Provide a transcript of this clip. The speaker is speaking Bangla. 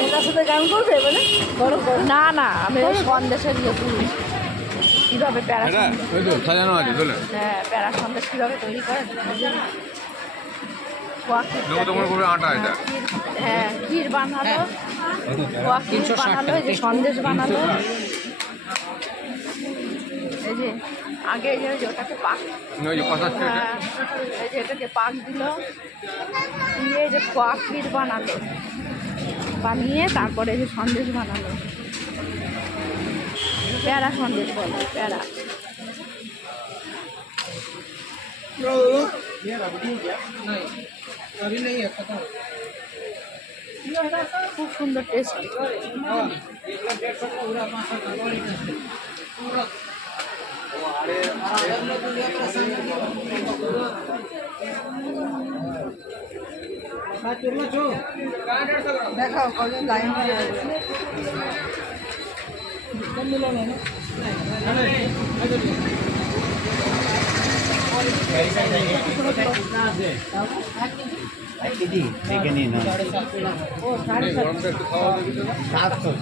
এটার সাথে গান করবে বলে না না আমি সন্দেশের ইয়ে করি কীভাবে প্যারা সাজানো আছে হ্যাঁ প্যারা সন্দেশ কীভাবে তৈরি করে আটা এটা হ্যাঁ ক্ষীর বানালো ক্ষীর বানালো এই যে সন্দেশ বানালো এই যে আগে এই যে ওটাকে পাক এই যে এটাকে পাক দিল দিয়ে এই যে ক্ষীর বানালো বানিয়ে তারপরে এই যে সন্দেশ বানালো প্যারা সন্দেশ বলে প্যারা খুব সুন্দর টেস্ট দেখাও কজন লাইন দেখে নিন 700